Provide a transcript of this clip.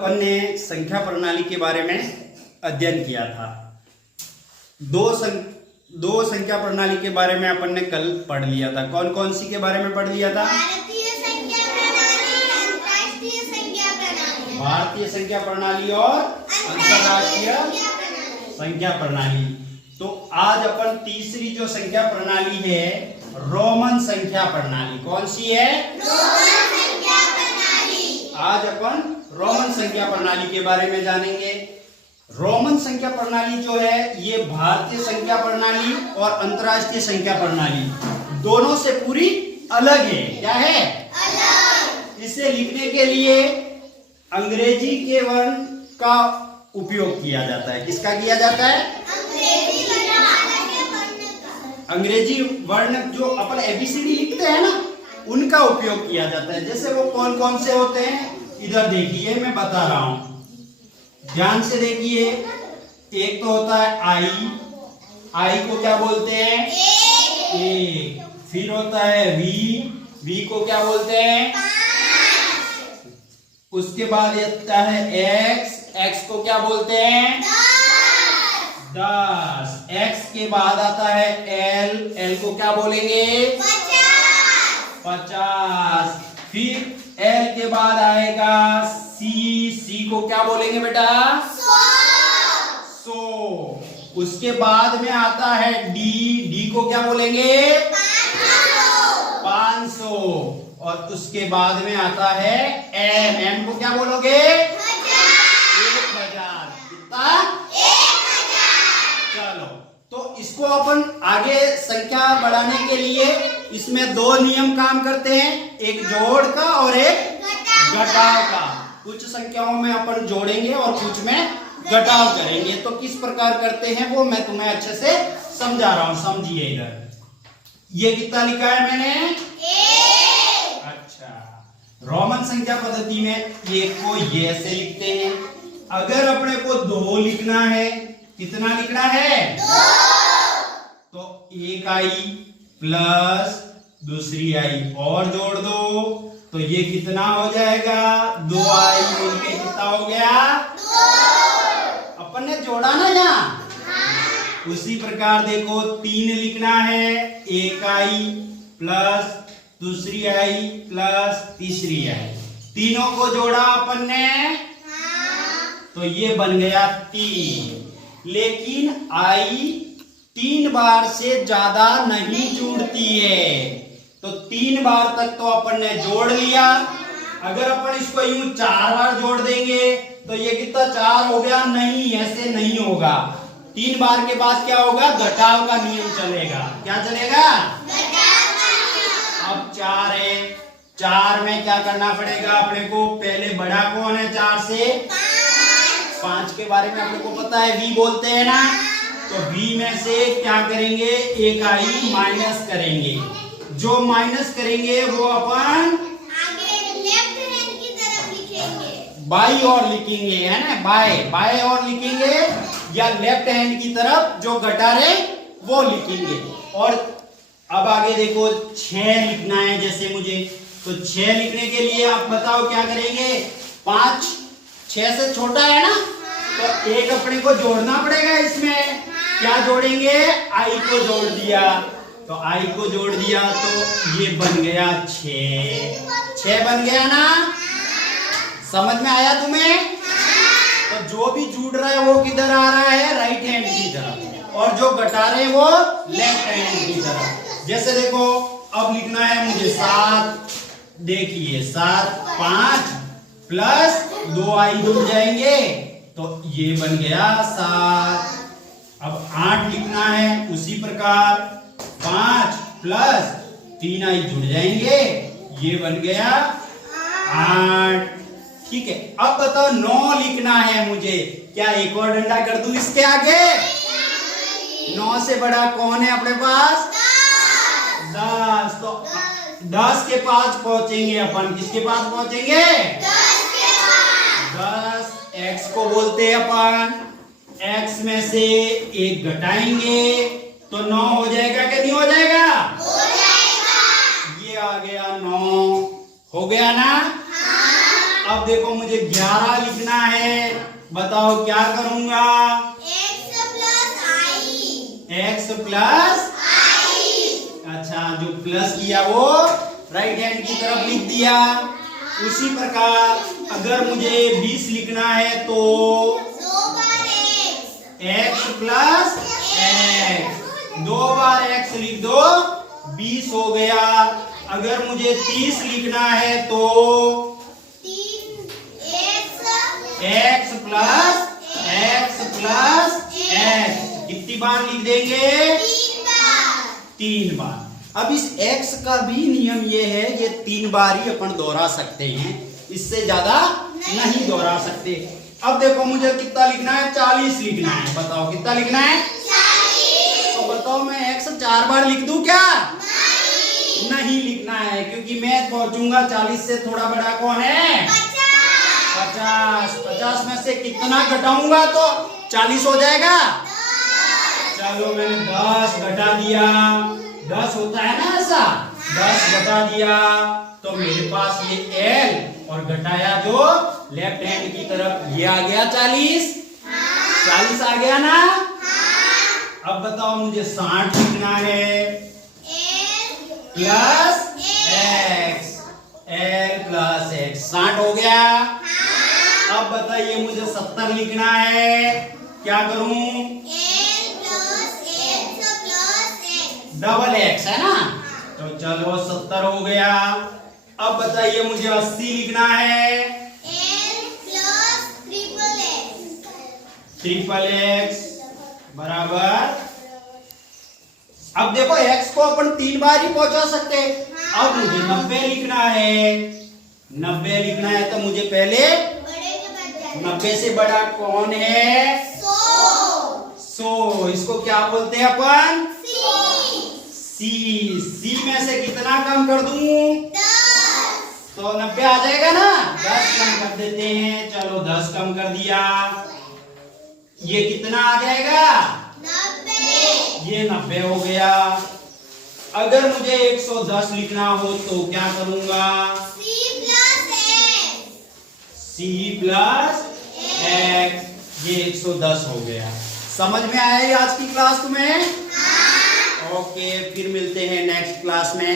अपन ने संख्या प्रणाली के बारे में अध्ययन किया था। दो संख्या प्रणाली के बारे में अपन ने कल पढ़ लिया था। कौन कौन सी के बारे में पढ़ लिया था? भारतीय संख्या प्रणाली, अंतर्राष्ट्रीय संख्या प्रणाली। भारतीय संख्या प्रणाली और अंतर्राष्ट्रीय संख्या प्रणाली। तो आज अपन तीसरी जो संख्या प्रणाली है, रोमन संख्या प्रणाली। कौन सी है? रोमन संख्या प्रणाली। आज अपन रोमन संख्या प्रणाली के बारे में जानेंगे। रोमन संख्या प्रणाली जो है, ये भारतीय संख्या प्रणाली और अंतर्राष्ट्रीय संख्या प्रणाली दोनों से पूरी अलग है। क्या है? अलग। इसे लिखने के लिए अंग्रेजी के वर्ण का उपयोग किया जाता है। किसका किया जाता है? अंग्रेजी वर्ण जो अपन एबीसीडी लिखते हैं ना, उनका उपयोग किया जाता है। जैसे वो कौन कौन से होते हैं, इधर देखिए, मैं बता रहा हूं, ध्यान से देखिए। एक तो होता है आई को क्या बोलते हैं? एक। फिर होता है वी को क्या बोलते हैं? उसके बाद आता है एक्स को क्या बोलते हैं? 10। एक्स के बाद आता है एल को क्या बोलेंगे? 50। फिर एल के बाद आएगा सी को क्या बोलेंगे बेटा? 100। उसके बाद में आता है डी को क्या बोलेंगे? 500। और उसके बाद में आता है एम को क्या बोलोगे? 1000। कितना? 1000। चलो, तो इसको अपन आगे संख्या बढ़ाने के लिए इसमें दो नियम काम करते हैं, एक जोड़ का और एक घटाव का। कुछ संख्याओं में अपन जोड़ेंगे और कुछ में घटाव करेंगे। तो किस प्रकार करते हैं वो मैं तुम्हें अच्छे से समझा रहा हूं, समझिए। इधर ये कितना लिखा है मैंने? 1। अच्छा, रोमन संख्या पद्धति में एक को ये ऐसे लिखते हैं। अगर अपने को 2 लिखना है, कितना लिखना है? 2। तो एक आई प्लस दूसरी आई और जोड़ दो, तो ये कितना हो जाएगा? 2 आई मिलके कितना हो गया? 2। अपन ने जोड़ा ना यहाँ। उसी प्रकार देखो, 3 लिखना है, एक आई प्लस दूसरी आई प्लस तीसरी आई, तीनों को जोड़ा अपन ने, तो ये बन गया 3। लेकिन आई 3 बार से ज्यादा नहीं जुड़ती है, तो 3 बार तक तो अपन ने जोड़ लिया। अगर अपन इसको यूं 4 बार जोड़ देंगे तो ये कितना 4 हो गया? नहीं, ऐसे नहीं होगा। 3 बार के बाद क्या होगा? घटाव का नियम चलेगा। क्या चलेगा? अब 4 है, 4 में क्या करना पड़ेगा अपने को? पहले बड़ा कौन है 4 से? 5 के बारे में अपने को पता है, वी बोलते हैं ना। तो वी में से क्या करेंगे? एक आई माइनस करेंगे। जो माइनस करेंगे वो अपन आगे लेफ्ट हैंड की तरफ लिखेंगे, बाई और लिखेंगे, है ना? बाय और लिखेंगे, या लेफ्ट हैंड की तरफ जो घटारे वो लिखेंगे। और अब आगे देखो, 6 लिखना है जैसे मुझे, तो 6 लिखने के लिए आप बताओ क्या करेंगे? 5 6 से छोटा है ना, तो एक अपने को जोड़ना पड़ेगा इसमें। क्या जोड़ेंगे? आई को जोड़ दिया, तो आई को जोड़ दिया तो ये बन गया 6 बन गया ना। समझ में आया तुम्हें? तो जो भी जुड़ रहा है वो किधर आ रहा है? राइट हैंड की तरफ, और जो घटा रहे हैं वो लेफ्ट हैंड की तरफ। जैसे देखो, अब लिखना है मुझे 7। देखिए 7 5 प्लस 2 आई जुड़ जाएंगे, तो ये बन गया 7। अब 8 लिखना है, उसी प्रकार 5 प्लस 3 आई जुड़ जाएंगे, ये बन गया 8। ठीक है, अब बताओ 9 लिखना है मुझे। क्या एक और डंडा कर दूं इसके आगे? 9 से बड़ा कौन है अपने पास? 10। तो 10 के पास पहुंचेंगे अपन। किसके पास पहुंचेंगे? 10। एक्स को बोलते हैं अपन। एक्स में से एक घटाएंगे तो 9 हो जाएगा कि नहीं हो जाएगा? हो जाएगा। ये आ गया 9, हो गया ना। अब देखो मुझे 11 लिखना है, बताओ क्या करूंगा? x प्लस अच्छा, जो प्लस किया वो राइट हैंड की तरफ लिख दिया। उसी प्रकार अगर मुझे 20 लिखना है तो x प्लस x, 2 बार x लिख दो, 20 हो गया। अगर मुझे 30 लिखना है तो x प्लस x, कितनी बार लिख देंगे? 3 बार। अब इस x का भी नियम ये है, ये 3 बार ही अपन दोहरा सकते हैं, इससे ज्यादा नहीं दोहरा सकते। अब देखो मुझे कितना लिखना है? 40 लिखना है, बताओ कितना लिखना है? 40। तो बताओ मैं x 4 बार लिख दूं क्या? नहीं लिखना है, क्योंकि मैं पहुंचूंगा 40 से थोड़ा बड़ा कौन है? 50। 50 में से कितना घटाऊंगा तो 40 हो जाएगा? चलो मैंने 10 घटा दिया, 10 होता है ना ऐसा, 10 घटा दिया तो मेरे पास ये L और घटाया जो लेफ्ट हैंड की तरफ, ये आ गया 40। 40 आ गया ना? अब बताओ मुझे 60 लिखना है, plus x, L plus x, 60 हो गया। अब बताइए मुझे 70 लिखना है, क्या करूं? डबल x है ना, तो चलो 70 हो गया। अब बताइए मुझे 80 लिखना है, ट्रिपल x बराबर। अब देखो x को अपन 3 बार ही पहुंचा सकते। अब मुझे 90 लिखना है, 90 लिखना है तो मुझे पहले 90 से बड़ा कौन है? 100। इसको क्या बोलते हैं अपन? C में से कितना कम कर दूं? 10। तो 90 आ जाएगा ना? 10 कम कर देते हैं, चलो 10 कम कर दिया। ये कितना आ जाएगा? 90। ये 90 हो गया। अगर मुझे 110 लिखना हो तो क्या करूंगा? C प्लस x, ये 110 हो गया। समझ में आया आज की क्लास तुम्हें? ओके, फिर मिलते हैं नेक्स्ट क्लास में।